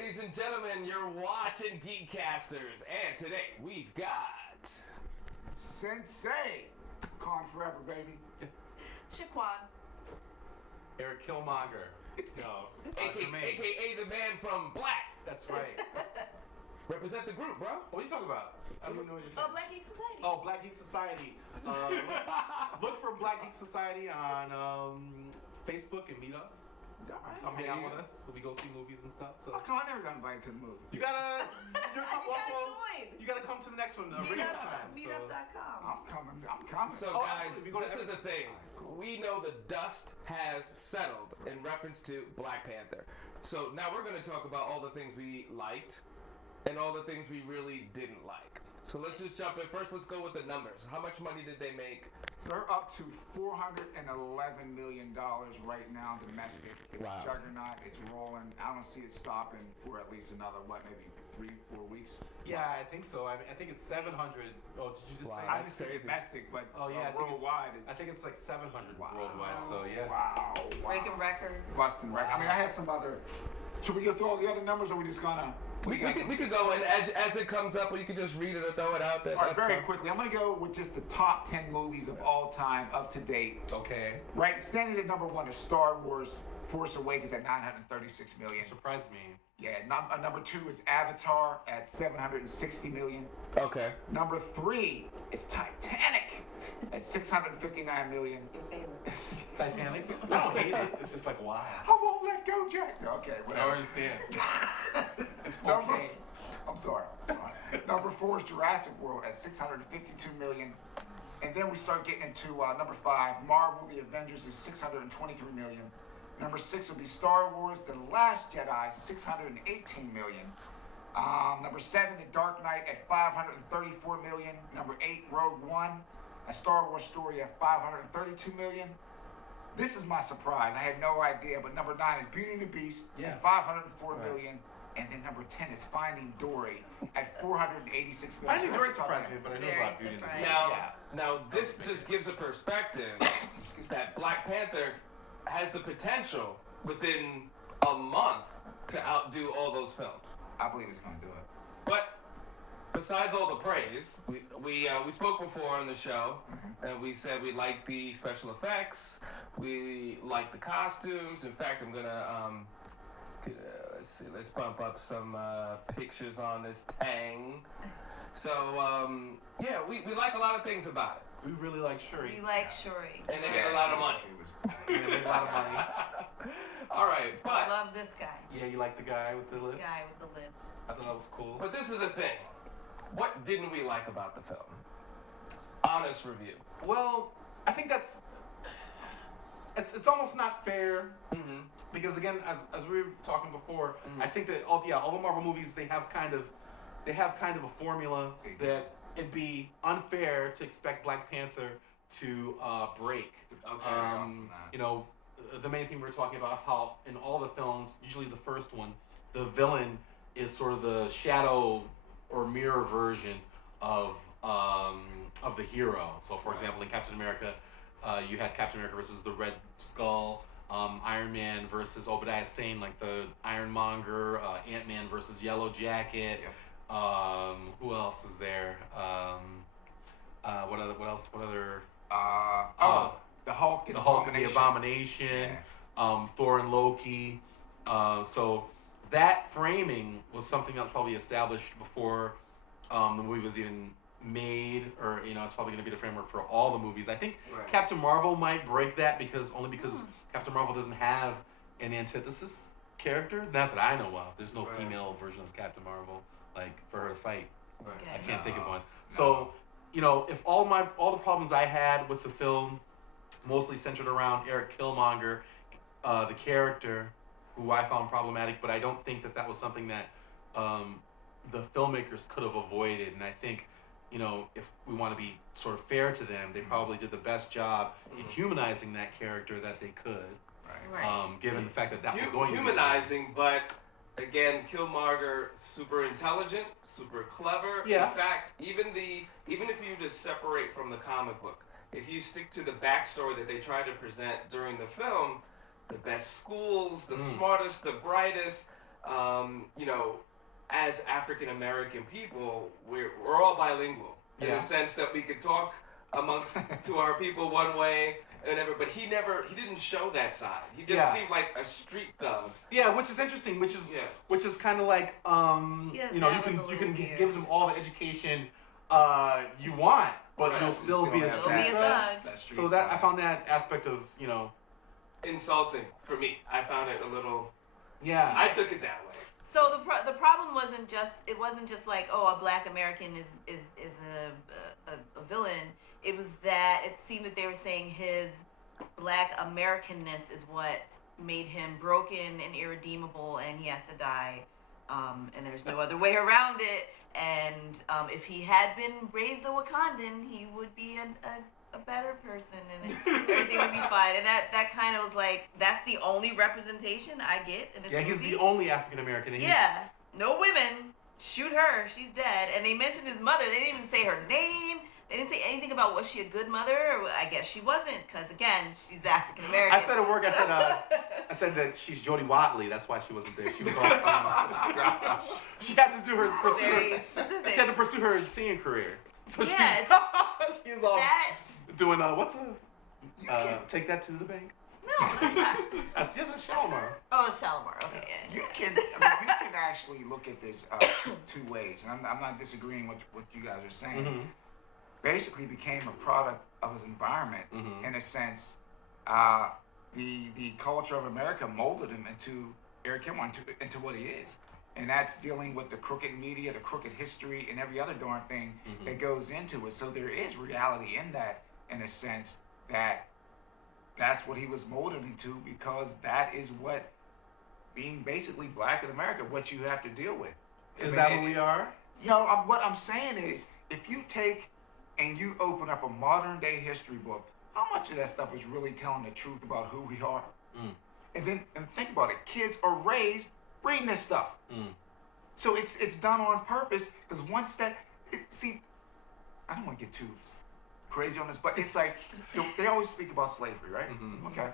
Ladies and gentlemen, you're watching Geekcasters, and today we've got Sensei, Con forever, baby. Shaquan. Eric Killmonger. No. Jermaine. AKA the man from Black. That's right. Represent the group, bro. What are you talking about? I don't even know what you're saying. Oh, Black Geek Society. Oh, Black Geek Society. Look for Black Geek Society on Facebook and Meetup. Come hang out with us so we go see movies and stuff. So How come I never got invited to the movie? you gotta, join. you gotta come to the next one regular time. Meetup.com. I'm coming. So Oh, guys, absolutely. We go to this is the thing. We know the dust has settled in reference to Black Panther. So now we're going to talk about all the things we liked and all the things we really didn't like. So let's just jump in. First, let's go with the numbers. How much money did they make? They're up to $411 million right now domestic. It's Wow. juggernaut. It's rolling. I don't see it stopping for at least another, maybe 3-4 weeks. Yeah, I think so. I think it's 700. Oh, did you just say? I that? just say domestic, but Oh yeah, worldwide, I think it's like 700 worldwide. So yeah. Wow. Breaking records. Busting records. I mean, I had some other. Should we go through all the other numbers, or we just gonna? We could go in as it comes up, or you could just read it or throw it out there. All right, That's very fine. quickly. I'm gonna go with just the top 10 movies of all time, up to date. Okay. Right, standing at number 1 is Star Wars: Force Awakens at 936 million. Surprised me. Yeah, number 2 is Avatar at 760 million. Okay. Number 3 is Titanic at 659 million. Your favorite. Titanic. I don't hate it. It's just like wow. I won't let go, Jack. Okay, I whatever. understand. It's Number, okay. I'm sorry. Number 4 is Jurassic World at 652 million. And then we start getting into number 5, Marvel: The Avengers is 623 million. Number 6 will be Star Wars: The Last Jedi, 618 million. Number 7, The Dark Knight at 534 million. Number 8, Rogue One, A Star Wars Story at 532 million. This is my surprise. I had no idea, but number 9 is Beauty and the Beast at 504 million. And then number 10 is Finding Dory at 486 million. Finding Dory surprised me, but I know Very about Beauty and the Beast. surprised. Now this just gives a perspective that Black Panther has the potential within a month to outdo all those films. I believe it's going to do it. But besides all the praise, we spoke before on the show, and we said we liked the special effects, we liked the costumes. In fact, I'm gonna let's see, let's bump up some pictures on this tang. So yeah, we like a lot of things about it. We really like Shuri. We like Shuri. And they get a lot of money. They make a lot of money. All right, I but love this guy. Yeah, you like the guy with the This lip? guy with the lip. I thought that was cool. but this is the thing. What didn't we like about the film? Honest review. Well, I think it's almost not fair because again, as we were talking before, I think that all the Marvel movies they have kind of a formula that it'd be unfair to expect Black Panther to break. You know, the main thing we're talking about is how in all the films, usually the first one, the villain is sort of the shadow or mirror version of the hero. So, for example, in Captain America, you had Captain America versus the Red Skull, Iron Man versus Obadiah Stane, like the Ironmonger, Ant-Man versus Yellow Jacket. Who else is there? What else? What other? The Hulk and The Hulk and the Abomination, Thor and Loki. So that framing was something that was probably established before the movie was even made, or it's probably going to be the framework for all the movies. I think Captain Marvel might break that because Captain Marvel doesn't have an antithesis character, not that I know of. There's no female version of Captain Marvel like for her to fight. I can't think of one. So if all the problems I had with the film mostly centered around Eric Killmonger, the character, who I found problematic, but I don't think that was something that the filmmakers could have avoided. And I think, if we want to be sort of fair to them, they probably did the best job in humanizing that character that they could. Right. Given the fact that was going humanizing, but again, Killmonger, super intelligent, super clever. Yeah. In fact, even if you just separate from the comic book, if you stick to the backstory that they try to present during the film, the best schools, the smartest, the brightest, you know, as African American people, we're all bilingual in Yeah. the sense that we could talk amongst to our people one way and ever, but he didn't show that side. He just Yeah. seemed like a street thug. Yeah, which is interesting. Which is Yeah. which is kind of like Yeah, you know, that you was a can little weird. give them all the education you want, but Right. you'll still be a have street Still be a thug. thug. That street So that I side. found that aspect of Insulting for me. I found it a little. yeah. I took it that way. So the problem wasn't just like, oh, a black American is a villain. It was that it seemed that they were saying his black Americanness is what made him broken and irredeemable, and he has to die. And there's no other way around it. And if he had been raised a Wakandan, he would be a better person, and everything would be fine. And that kind of was like, that's the only representation I get in this Yeah, movie. he's the only African American. Yeah, no women. Shoot her. She's dead. And they mentioned his mother. They didn't even say her name. They didn't say anything about was she a good mother. Or I guess she wasn't, because again, she's African American. I said at work. I said that she's Jodie Watley. That's why she wasn't there. She was off. She had to do her Very pursue. specific. She had to pursue her singing career. So Yeah, she's she was off That doing what's You can, take that to the bank. no, it's not. That's just a Shalimar. Oh, it's Shalimar. Okay, yeah. you can, I mean, you can actually look at this two ways, and I'm not disagreeing with what you guys are saying. Mm-hmm. Basically, became a product of his environment Mhm. in a sense. The culture of America molded him into Eric Kilmer, into what he is. And that's dealing with the crooked media, the crooked history, and every other darn thing that goes into it. So there is reality in that, in a sense, that's what he was molded into, because that is what being basically black in America, what you have to deal with. Is that what we are? You know, what I'm saying is, if you take and you open up a modern day history book, how much of that stuff is really telling the truth about who we are? Mm. And think about it. Kids are raised reading this stuff. Mm. So it's done on purpose, because once see, I don't want to get too crazy on this, but it's like, they always speak about slavery, right? Mhm. Okay.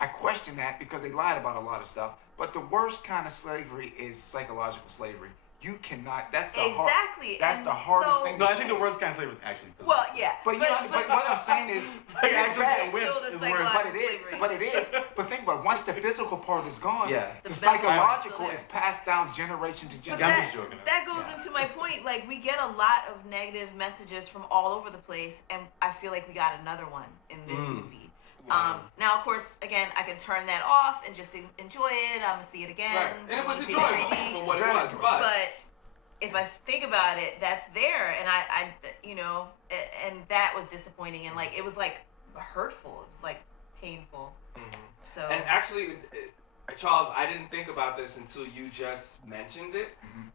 I question that because they lied about a lot of stuff, but the worst kind of slavery is psychological slavery. You cannot, that's the Exactly. that's And the hardest so- thing. No, to I think say. the worst kind of slavery is actually physical. Well, yeah. But what I'm saying is, Like, yeah, actually it's getting bad. whipped Still the is psychological worse. But it is. But think about it. Once the physical part is gone, Yeah. the The mental part is psychological still there. is passed down generation to But generation. I'm that, just joking. that goes Yeah. into my point. Like, we get a lot of negative messages from all over the place, and I feel like we got another one in this movie. Wow. Now, of course, again, I can turn that off and just enjoy it. I'm gonna see it again. Right. And it I'm was gonna see enjoyable 3D. for what it Very was, enjoyable. But if I think about it, that's there, and I you know, and that was disappointing, and like it was like hurtful. It was like painful. Mhm. So And actually, Charles, I didn't think about this until you just mentioned it. Mhm.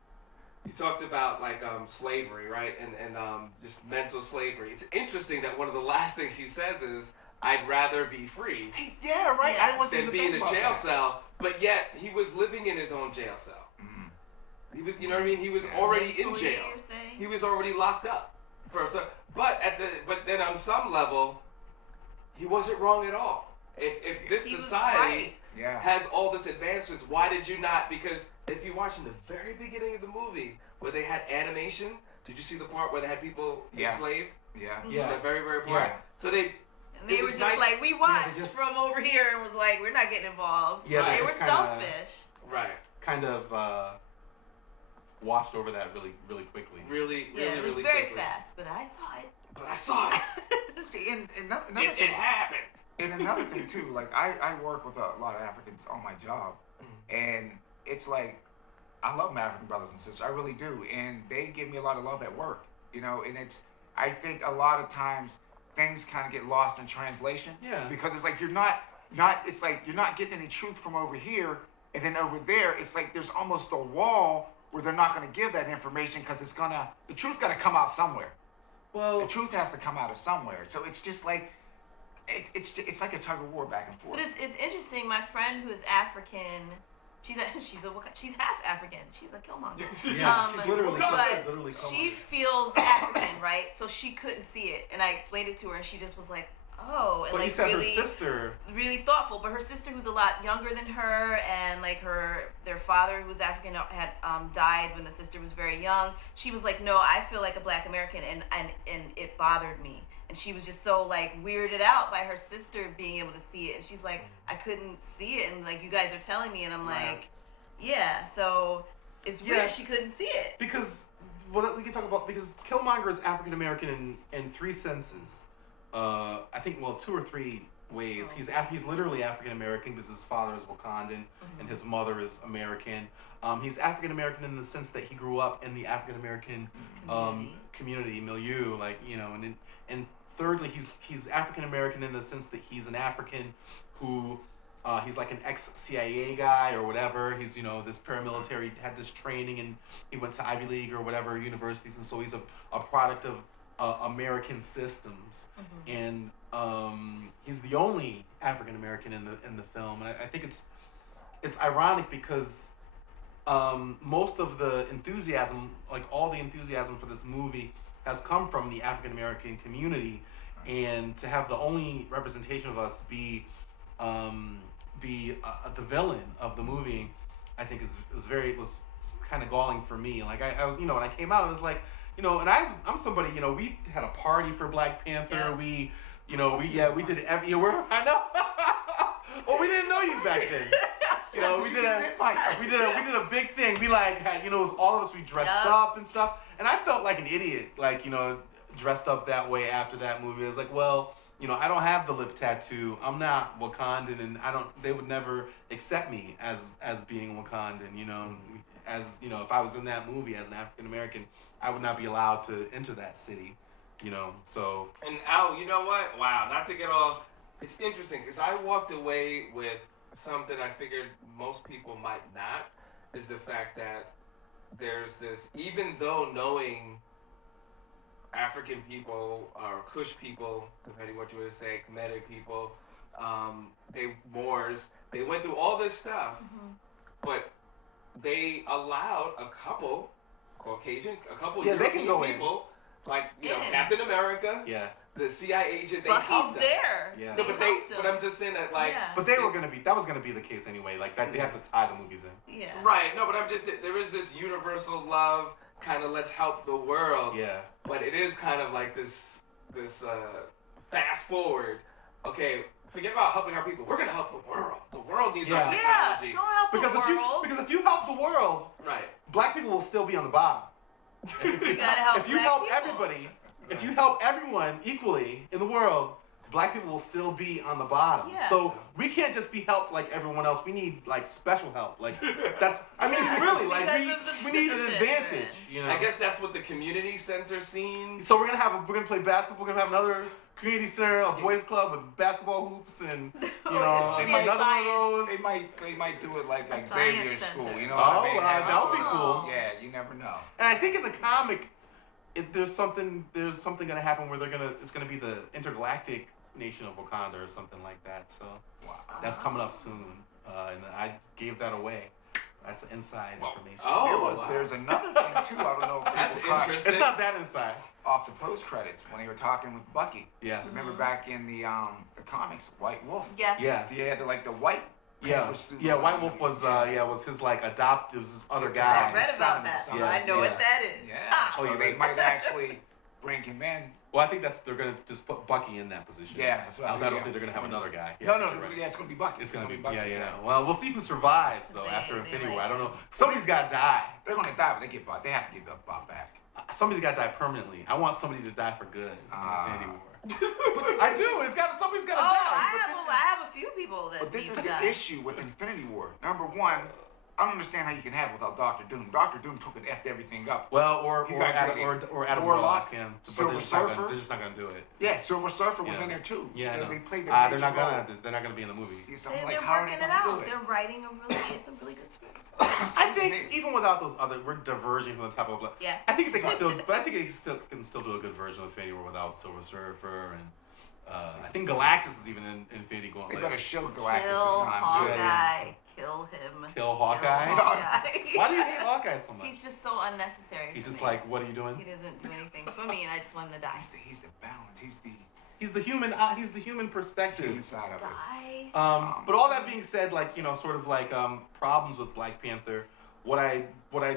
You talked about like slavery, right? And just mental slavery. It's interesting that one of the last things he says is, "I'd rather be free Yeah, right. Yeah. I wasn't than even be in thinking a about jail that. cell." But yet he was living in his own jail cell. Mhm. He was, you know what I mean? He was Yeah. already in mentally, jail. you're saying? He was already locked up for some. But then on some level, he wasn't wrong at all. If this He was society right. Yeah. has all this advancements, why did you not? Because if you watch in the very beginning of the movie where they had animation, did you see the part where they had people Yeah. enslaved? Yeah. Yeah. The very part. Yeah. So they. And they it were was just nice- like, we watched just- from over here and was like, we're not getting involved. Yeah, they they were just kinda- selfish. Right. Kind of washed over that really quickly. Really, really, Yeah, it was really very quickly. fast, but I saw it. But I saw it. See, and another It thing, happened. and another thing too, like I work with a lot of Africans on my job, and it's like I love my African brothers and sisters, I really do, and they give me a lot of love at work, you know, and I think a lot of times things kind of get lost in translation, Yeah. because it's like you're it's like you're not getting any truth from over here, and then over there it's like there's almost a wall where they're not going to give that information because the truth got to come out somewhere. Well, The truth has to come out of somewhere. So it's just like it's like a tug of war back and forth. But it's interesting. My friend who is African, she's half African. She's a Killmonger. yeah, she's literally but literally she feels African, right? So she couldn't see it, and I explained it to her, and she just was like, oh, and But like you said really, her sister. really thoughtful. But her sister, who's a lot younger than her, and like their father, who was African, had died when the sister was very young. She was like, no, I feel like a Black American, and it bothered me. And she was just so like weirded out by her sister being able to see it, and she's like, I couldn't see it, and like you guys are telling me, and I'm like, yeah. So it's weird she couldn't see it. Because we can talk about, because Killmonger is African American in three senses. I think 2 or 3 ways. He's literally African American because his father is Wakandan and his mother is American. He's African American in the sense that he grew up in the African American community milieu, like, you know, and thirdly, he's African American in the sense that he's an African who he's like an ex-CIA guy or whatever. He's, you know, this paramilitary, had this training, and he went to Ivy League or whatever universities, and so he's a product of American systems, and he's the only African American in the film, and I think it's ironic because most of the enthusiasm, like all the enthusiasm for this movie, has come from the African American community, and to have the only representation of us be the villain of the movie, I think was kind of galling for me. Like I you know, when I came out, it was like, you know, and I'm somebody, you know, we had a party for Black Panther. Yeah. We did every, you know, I know. Well, we didn't know you back then. You know, we did a big thing. We like had, you know, it was all of us. We dressed up and stuff, and I felt like an idiot, like, you know, dressed up that way after that movie. I was like, well, you know, I don't have the lip tattoo. I'm not Wakandan, and they would never accept me as being Wakandan. You know, as, you know, if I was in that movie as an African American, I would not be allowed to enter that city, you know, so. And Al, you know what? Wow, not to get all, it's interesting because I walked away with something I figured most people might not, is the fact that there's this, even though knowing African people or Kush people, depending what you want to say, Kemetic people, they went through all this stuff, but they allowed a couple Caucasian, a couple European people, like, you know, Captain America, the CIA agent, they helped Bucky's them. there. Yeah. They No, helped him. but I'm just saying that, like, But that was gonna be the case anyway. Like that, they have to tie the movies in. Yeah. right? No, but I'm just, there is this universal love, kind of let's help the world. Yeah. But it is kind of like this fast forward. Okay, forget about helping our people. We're gonna help the world. The world needs our Yeah. technology. Don't help Because the if world. you help the world, Right. Black people will still be on the bottom. You gotta help If you Black help people. everybody, if you help everyone equally in the world, Black people will still be on the bottom. Yeah. So we can't just be helped like everyone else. We need like special help. Like that's, I mean, really, like Because of the we need an position advantage. you're You know. I guess that's what the community center scene. So we're gonna play basketball. We're gonna have another community center, a boys club with basketball hoops, and you know, It's gonna be another one of science. those. They might do it like A Xavier's science school. center. You know what I mean? that would be cool. Yeah, you never know. And I think in the comic, there's something gonna happen where it's gonna be the intergalactic nation of Wakanda or something like that. So that's coming up soon, and I gave that away. That's inside information. There's another thing too. I don't know if That's people caught interesting. It's not that inside. off the post credits when they were talking with Bucky. Yeah. Remember back in the comics, White Wolf. Yes. Yeah. He had the white. Yeah. Panther suit Yeah. on. White Wolf was his like adopted. It was his other guy. I read about Son, that, so yeah, I know yeah. what that is. Yeah. Ah. So you they read- might actually bring him in. Well, I think they're gonna just put Bucky in that position. Yeah, that's what I I don't think, think they're gonna have another guy. No, you're right. yeah, it's gonna be Bucky. It's gonna be Bucky. yeah. Well, we'll see who survives though after Infinity War. I don't know. Somebody's gotta die. They're gonna die, but they have to get Bob back. Somebody's gotta die permanently. I want somebody to die for good in Infinity War. But I do. Somebody's gotta Oh, die. I have a few people that But this need is to the die. issue with Infinity War. Number one, I don't understand how you can have it without Doctor Doom. Doctor Doom took and effed everything up. Well, or You got Adam Warlock, Warlock can. But Silver Surfer. they're just not gonna do it. Yeah, Silver Surfer was Yeah. in there too. Yeah, so I know. they played They're not gonna be in the movie. See, so I'm They're like, how are working they it gonna out. do it? They're writing it's a really good script. I think even without those other, we're diverging from the top of the. Yeah. I think they can still, but I think they can still do a good version of Infinity War without Silver Surfer, and I think Galactus is even in Infinity They Gauntlet. better show Galactus Kill this time Hawkeye. too. kill him. Kill Hawkeye? Kill Hawkeye. Why do you hate Hawkeye so much? He's just so unnecessary. He's for just me. like, what are you doing? He doesn't do anything for me, and I just want him to die. He's the balance. He's the He's the human perspective. human side of it. Die. But all that being said, like, you know, sort of like problems with Black Panther. What I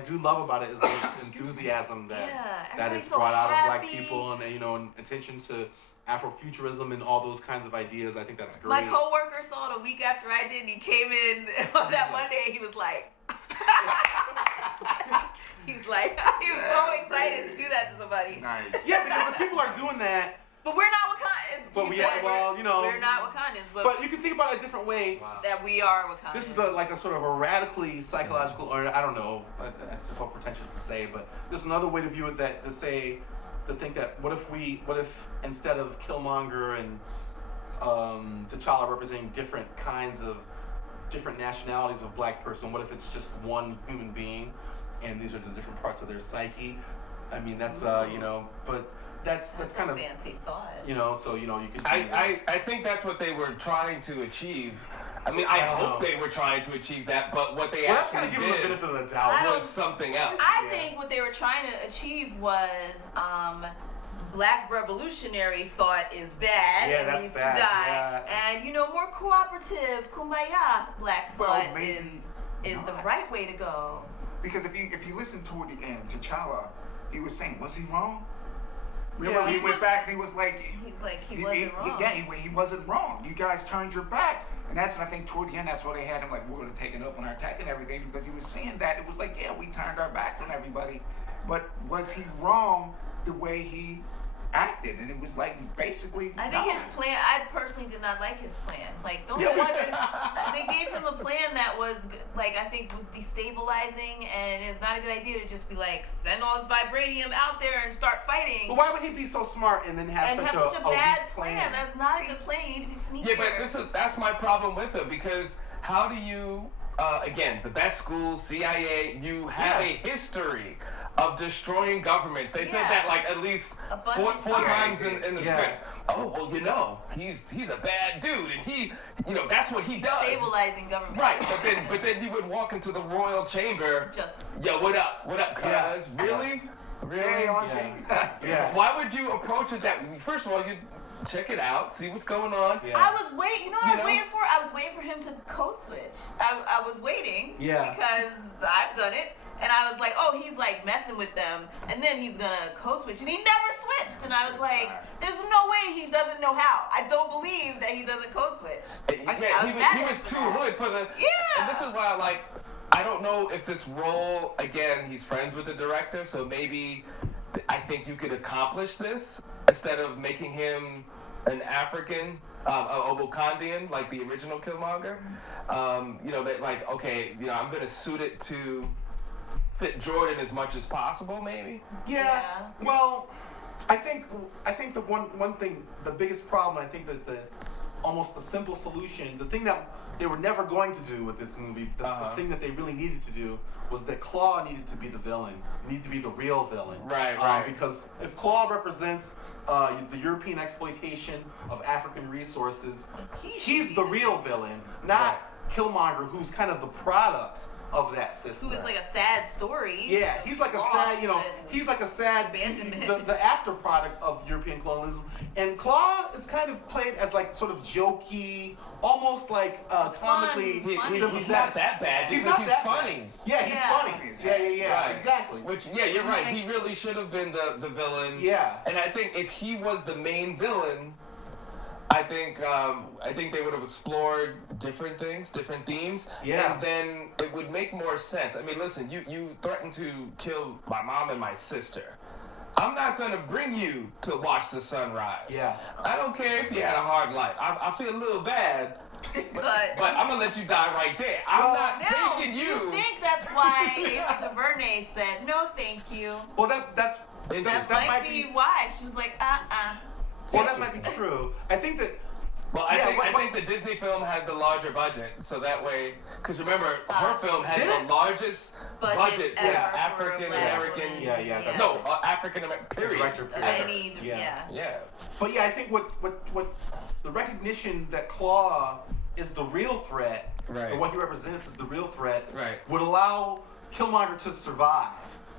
do love about it is the enthusiasm that everybody's it's so brought out of Black happy. people, and you know, and attention to Afrofuturism and all those kinds of ideas. I think that's great. My coworker saw it a week after I did, and he came in on that Monday, and he was like, he was so excited to do that to somebody. Nice. Yeah, because if people are doing that, But we're not Wakandans. But you know, we're not Wakandans, but you can think about it a different way. Wow. that we are Wakandans. This is like a sort of a radically psychological, or I don't know, that's just so pretentious to say, but there's another way to view it to think that what if instead of Killmonger and T'Challa representing different nationalities of Black person, what if it's just one human being, and these are the different parts of their psyche? I mean, that's you know, but that's kind a of fancy thought. you know, so you know you can. I think that's what they were trying to achieve. I mean, I hope they were trying to achieve that, but what they Well, that's kind actually of giving them the did benefit of the doubt. I was something else. I think what they were trying to achieve was Black revolutionary thought is bad Yeah, and that's needs bad, to die, yeah. and you know, more cooperative, kumbaya Black Well, thought maybe is the not. right way to go. Because if you listen toward the end, T'Challa, he was saying, was he wrong? Remember, Yeah, he he went was- back and he was like, He's like, he wasn't wrong. Yeah, he wasn't wrong. You guys turned your back. And that's, I think, toward the end, that's why they had him like, we're going to take it up on our attack and everything, because he was saying that. It was like, yeah, we turned our backs on everybody. But was he wrong the way he acted? And it was like, basically, I think his plan. I personally did not like his plan. Like, don't. Yeah, why They gave him a plan that was like, I think was destabilizing, and it's not a good idea to just be like, send all this vibranium out there and start fighting. But why would he be so smart and then have and such have such a bad weak plan. That's not a good plan. You need to be sneaky. Yeah, but that's my problem with it, because how do you, again, the best schools, CIA, you have a history of destroying governments. They said that like at least A bunch four of times. times in the Yeah. script. Oh, well, you know, he's a bad dude, and he, you know, that's what he does. Stabilizing government. Right, but then you would walk into the royal chamber. Just. Yo, what up, cuz? Yeah. Really? Really? Hey, auntie. Yeah. Why would you approach it that way? First of all, you check it out, see what's going on. Yeah. I was waiting. You know what You I was know? waiting for? I was waiting for him to code switch. I was waiting. Yeah. Because I've done it. And I was like, oh, he's like messing with them, and then he's gonna code switch, and he never switched. And I was like, there's no way he doesn't know how. I don't believe that he doesn't code switch. He was too hood for the. Yeah. And this is why, like, I don't know if this role, again, he's friends with the director, so maybe I think you could accomplish this instead of making him an African, a Wakandian, like the original Killmonger. You know, like, okay, you know, I'm gonna suit it to fit Jordan as much as possible, maybe. Yeah. Well, I think the one thing, the biggest problem, I think that the almost the simple solution, the thing that they were never going to do with this movie, the thing that they really needed to do was that Claw needed to be the villain, needed to be the real villain. Right. Because if Claw represents the European exploitation of African resources, he's the real villain, not Killmonger, who's kind of the product of that system. Who is like a sad story. Yeah, he's like a sad, you know, he's like a sad, abandonment. the after product of European colonialism. And Claw is kind of played as like sort of jokey, almost like comically. Funny. He's not that bad. He's because not that funny. bad. Yeah, he's Yeah. funny. Yeah, Right. exactly. Which, yeah, you're right. He really should have been the villain. Yeah. And I think if he was the main villain, I think they would have explored different things, different themes. Yeah. And then it would make more sense. I mean, listen, you threatened to kill my mom and my sister. I'm not gonna bring you to watch the sunrise. Yeah. I don't care if you had a hard life. I feel a little bad, but I'm gonna let you die right there. I'm not No, taking do you. you think that's why Ava DuVernay said, no thank you? Well, that's That that might be why. She was like, well, that might be true. I think that. Well, I think the Disney film had the larger budget, so that way, because remember, her film had Did the it? largest budget for ever African for a American. black woman. Yeah. No, African American. Period. Director, Of period. any, Yeah. Yeah. But yeah, I think what the recognition that Claw is the real threat, Right. and what he represents is the real threat, Right. would allow Killmonger to survive.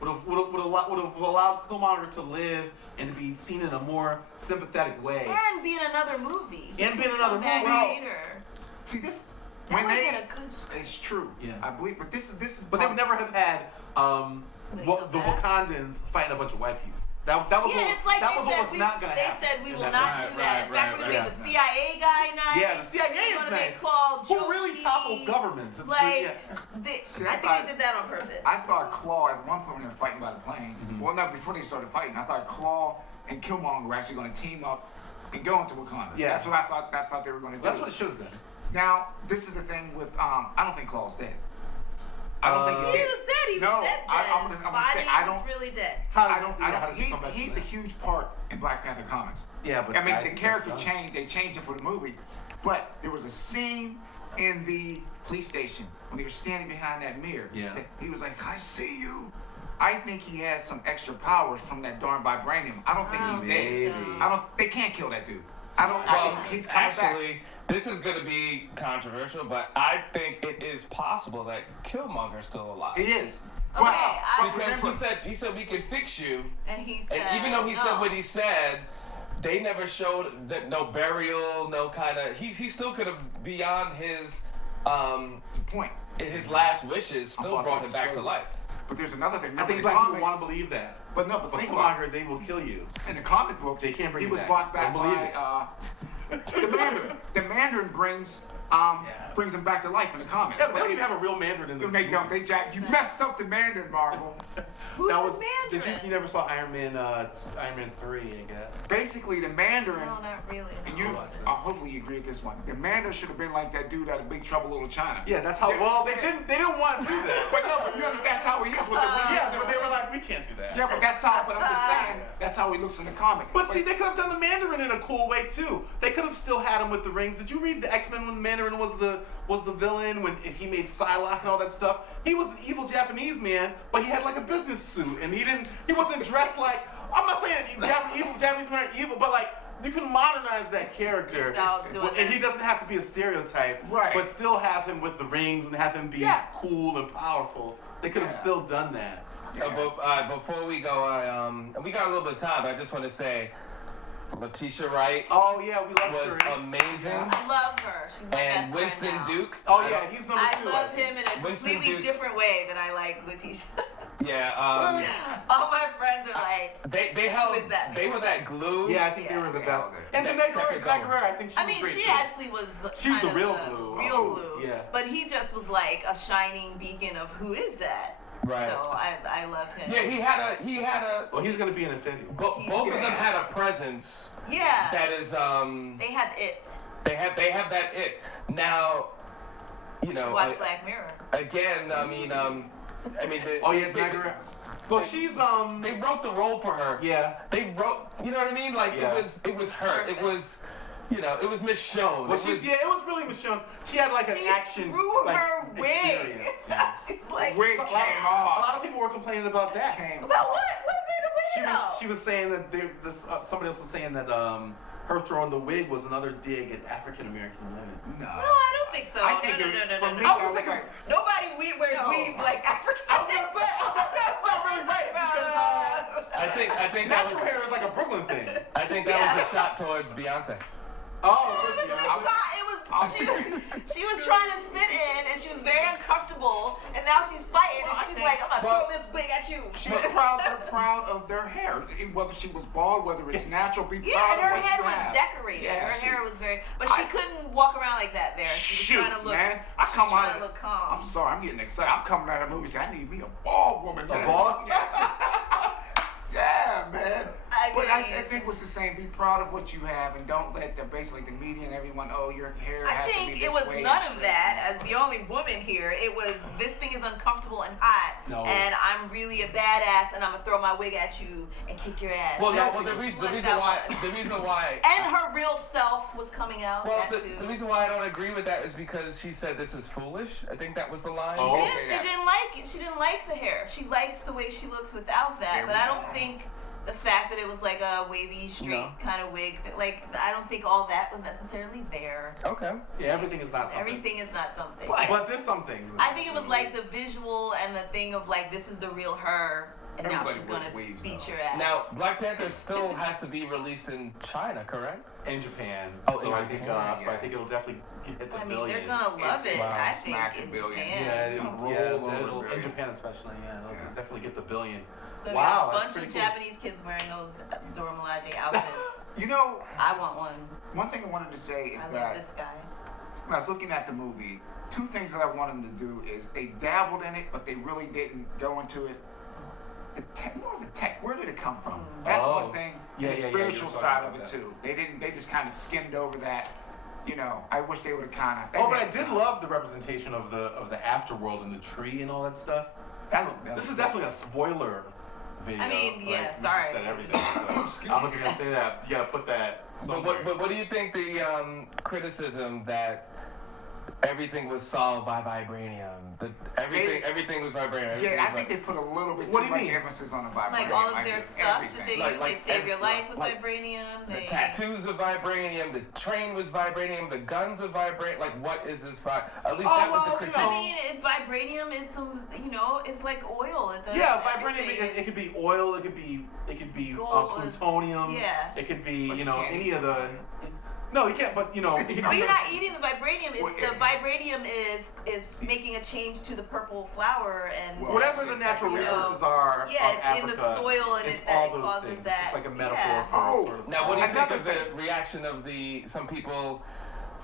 Would have allowed Killmonger to live and to be seen in a more sympathetic way. And be in another movie. And be in another Come back movie. later. See this? That When would they, have been a good. it's true. Yeah. I believe, but this is. But they would never have had Somebody the go back. Wakandans fighting a bunch of white people. That was Yeah, what, it's like that they was what said was not gonna they happen. said we in will that not movie. do that. In fact, we're right. gonna make the CIA guy nice. Yeah, the CIA We're is gonna nice. make Claw Who really jokey. topples governments? It's Like, yeah. See, I think they did that on purpose. I thought Claw at one point when they were fighting by the plane. Well, no, before they started fighting, I thought Claw and Killmonger were actually going to team up and go into Wakanda. Yeah. That's what I thought. I thought they were going to do. That's what it should have been. Now, this is the thing with. I don't think Claw's dead. I don't think He he's dead. was dead. He No, was dead. I'm gonna Body say I was don't. really dead. How I don't. how does he come back He's to a that? huge part in Black Panther comics. Yeah, but I mean, the think character that's done. changed. They changed it for the movie, but there was a scene in the police station when he was standing behind that mirror. Yeah. that He was like, "I see you." I think he has some extra powers from that darn vibranium. I don't think I he's don't dead. think so. I don't. They can't kill that dude. I don't. Well, he's coming back. actually, this is going to be controversial, but I think it is possible that Killmonger's still alive. He is. Okay, But Because remember, he said we can fix you, And he said. and even though he no. said what he said, they never showed that no burial, no kind of. He still could have beyond his it's a point. his last wishes still about brought to him back to explode. life. But there's another thing. I think Remember black the people want to comics- believe that. But no, but But think about it. Killmonger, they will kill you. In the comic books, They can't bring he him was back. brought back Don't believe by the Mandarin. The Mandarin brings brings him back to life in the comics. Yeah, but they don't even have a real Mandarin in the They don't. They movies. jack. You messed up the Mandarin, Marvel. Who's That the was. Did Mandarin? you never saw Iron Man 3? I guess. Basically, the Mandarin. No, not really. And you, hopefully you agree with this one. The Mandarin should have been like that dude out of Big Trouble in Little China. Yeah, that's how. Yeah. Well, they didn't want to do that. But no, but you understand that's how he is with the rings. Yeah, but they were like, we can't do that. Yeah, but that's how. But I'm just saying, that's how he looks in the comic. But see, they could have done the Mandarin in a cool way too. They could have still had him with the rings. Did you read the X-Men when Mandarin was the villain when he made Psylocke and all that stuff? He was an evil Japanese man, but he had like a business suit, and he wasn't dressed like. I'm not saying that evil Japanese men are evil, but like you can modernize that character, Without doing and he that. doesn't have to be a stereotype, Right. But still have him with the rings and have him be Yeah. cool and powerful. They could have Yeah. still done that. Before we go, we got a little bit of time, but I just want to say, Letitia Wright Oh yeah, we love was Shuri. amazing, I love her. She's my and best Winston friend now. Duke. Oh yeah, he's number I 2. love think. him in a Winston completely Duke. different way than I like Letitia. Yeah, All my friends are like, they held, Who is that? they were that glue. Yeah, I think they Yeah. were the Yeah. best. And That Tanay kept it Guerrero, I think she I was mean, great she too. actually was She was kind the of real glue. Real Oh, glue. yeah. But he just was like a shining beacon of who is that? Right. So I love him. Yeah, he had a. Well, he's gonna be in Infinity War. Both of them Yeah. had a presence Yeah. that is They have it. they have that it. Now, you know, Watch Black Mirror. again, I mean, Oh yeah, Tanay Guerrero. Well, she's they wrote the role for her. yeah. They wrote, you know what I mean? Like Yeah. it was her. It was, you know, it was Michonne. Well, It was- it was really Michonne. She had like an She action threw like, her wig. experience. Yes. She's like, Wig So, came a off. lot of people were complaining about that. Came about what? What is there to She complain about? was saying that somebody else was saying that her throwing the wig was another dig at African American women. No. No, I don't think so. I think no, it- no, for no, me, no. I was gonna say, 'cause Nobody wears No. weaves like African. I was gonna say, that's not really right because I think that natural was, hair is like a Brooklyn thing. I think that was a shot towards Beyonce. Oh, It wasn't a shot. It was she was trying to fit in, and she was very uncomfortable. And now she's fighting, and she's like, "I'm gonna throw this wig at you." She's proud. They're proud of their hair. Whether she was bald, whether it's natural, be proud Yeah, and of her what head you was have. decorated. Yeah, her she- hair was very, but she couldn't walk around like that. There, she was Shoot, trying to look. man. I she come was trying out to of look calm. I'm sorry, I'm getting excited. I'm coming out of the movie saying I need me a bald woman. A man. bald? Yeah, man. I But I mean- think what's the same. Be proud of what you have, and don't let basically the media and everyone. Oh, your hair I has to be think this it was way none and of shit. that. As the only woman here, it was this thing is uncomfortable and hot, No. and I'm really a badass, and I'm gonna throw my wig at you and kick your ass. Well, That's no, well, the what reason that why was. the reason why And her real self was coming out. well, that too. the reason why I don't agree with that is because she said this is foolish. I think that was the line. Oh. Yeah, say she that. didn't like it. She didn't like the hair. She likes the way she looks without that. There But we I go. don't think the fact that it was like a wavy, straight kind of wig. Like, I don't think all that was necessarily there. Okay. Yeah, everything is not something. Everything is not something. But there's some things. I think it was like the visual and the thing of like, this is the real her, and now she's gonna beat your ass. Now, Black Panther still has to be released in China, correct? in Japan. Oh, so in I think Japan, so I think it'll definitely hit the I mean, billion. they're gonna love it. Wow. I think Smack a in billion. Japan. Yeah, It's gonna roll over it'll, a in billion. Japan especially. Yeah, they'll definitely get the billion. It's gonna Wow, be a that's bunch of pretty cool. Japanese kids wearing those Dora Milaje outfits. You know, I want one. one thing I wanted to say is I love that this guy. when I was looking at the movie, two things that I wanted them to do is they dabbled in it, but they really didn't go into it. The tech, where did it come from? That's Oh. one thing. Yeah, And the yeah, yeah, spiritual you were talking side about of it that. too. They just kind of skimmed over that. You know, I wish they would have kind of. Oh, but I did love the representation of the afterworld and the tree and all that stuff. This is definitely a spoiler video. I mean, yeah, We just sorry. said everything. So I don't know if you're gonna say that. You gotta put that But somewhere. what do you think the criticism that everything was solved by vibranium? Everything was vibranium. Yeah, I think they put a little bit What too do you much mean? emphasis on the vibranium. Like all of I their guess, stuff that they everything. use, Like they save your life with like vibranium. The They, tattoos were vibranium, the train was vibranium, the guns were vibranium. Like, what is this? At least Oh, that was the well, critique. I mean, vibranium is some, it's like oil. It does Yeah, vibranium. everything. It could be oil. It could be Gold, it's- plutonium. yeah. It could be But you can't any eat of the. No, you can't. But But you're not eating the vibranium. It's Well, the vibranium is making a change to the purple flower and Well, whatever the natural resources are Yeah, of it's Africa, in the soil and it's it all that those causes things. that. It's just like a metaphor Yeah. for Oh. sort of. Now, what do you think Another of the thing. reaction of some people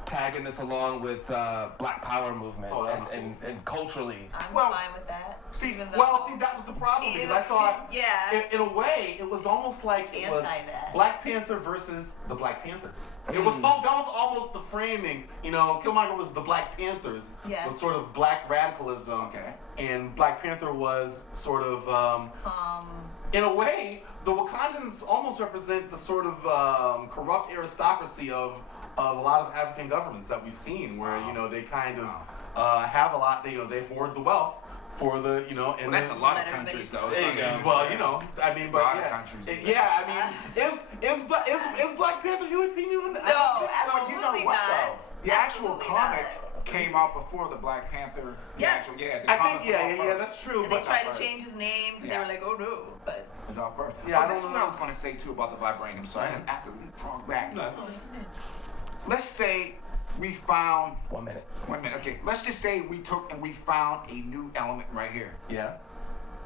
tagging this along with Black Power movement Oh, that's and culturally? I'm Well, fine with that. see, even though Well, see, that was the problem because I thought, yeah. in a way, it was almost like it was Anti that. Black Panther versus the Black Panthers. It was Mm. that was almost the framing. Killmonger was the Black Panthers. Yes. Was sort of Black radicalism. Okay. And Black Panther was sort of, in a way, the Wakandans almost represent the sort of corrupt aristocracy of a lot of African governments that we've seen, where they kind of have a lot. They hoard the wealth for the and Well, that's a lot of Let countries, everybody- though. It's There not you go. even- Well, I mean, but A lot of yeah, countries do that. yeah. I mean, is Black Panther European? No, Well, you know absolutely what, not. though? The actual Absolutely comic not. came out before the Black Panther. The Yes. actual, the I comic think yeah, was out first. that's true. And they But tried to change his name because they were like, oh no. But It was out first. Yeah, I this is don't what I know. was going to say too about the vibranium. So I have to leapfrog back. no, it's okay. Let's say we found 1 minute. 1 minute. Okay, let's just say we took and we found a new element right here. Yeah.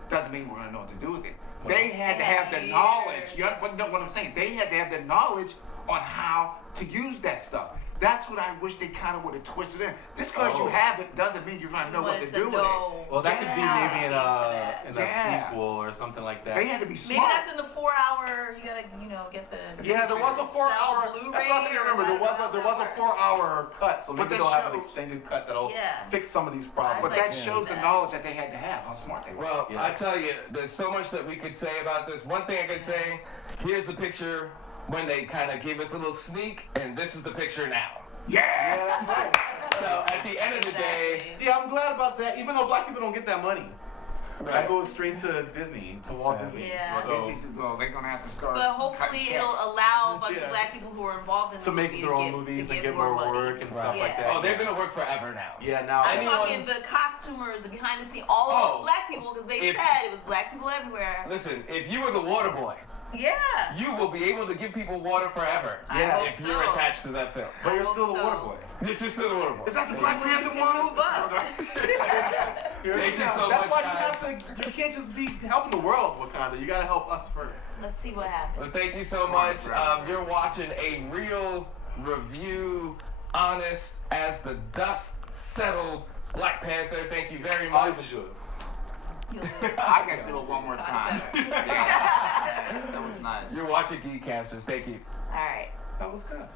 Doesn't mean we're gonna know what to do with it. Well, They had to They have had the years. knowledge. Yeah, but no, what I'm saying, they had to have the knowledge on how to use that stuff. That's what I wish they kind of would have twisted in. Just because Oh. you have it doesn't mean you're gonna know what to wanted do with it. know. Well, that could be Yeah. maybe in a Yeah. sequel or something like that. They had to be Maybe smart. that's in the 4 hour. You gotta, get the. Yeah, there was a 4-hour. Blu-ray That's not to or remember. There was a whatever. 4-hour cut, so But maybe that they'll have an shows- extended cut that'll Yeah. fix some of these problems. But I'd like that to shows see the that. knowledge that they had to have, how smart they were. Well, Yeah. I tell you, there's so much that we could say about this. One thing I could say, here's the picture when they kind of gave us a little sneak, and this is the picture now. Yeah! Yeah, that's right. So at the end of the day, Exactly. Yeah, I'm glad about that. Even though Black people don't get that money, that right? goes straight to Disney, to Walt Yeah. Disney. Yeah. Well, So they're gonna have to start. But hopefully cutting it'll checks. allow a bunch Yeah. of Black people who are involved in the to make movie their to own movies to and get more money. work and stuff Right. like Yeah. that. Oh, they're gonna work forever now. Yeah, now I'm Anyone- talking the costumers, the behind the scenes, all of Oh, those Black people, because they if- said it was Black people everywhere. Listen, if you were the water boy, Yeah. you will be able to give people water forever. I Yeah. hope If you're so. attached to that film. but you're I hope still the so. water boy. You're just still the water boy. Is that the Black You Panther can one? move up. Thank you so That's much, why guys. you can't just be helping the world, Wakanda. You gotta help us first. Let's see what happens. Well, thank you so much. You're watching a real review, honest as the dust settled Black Panther. Thank you very I'll even much. do it. You'll do it. I gotta do it one more time. Yeah. That was nice. You're watching Geekcasters. Thank you. All right. That was good.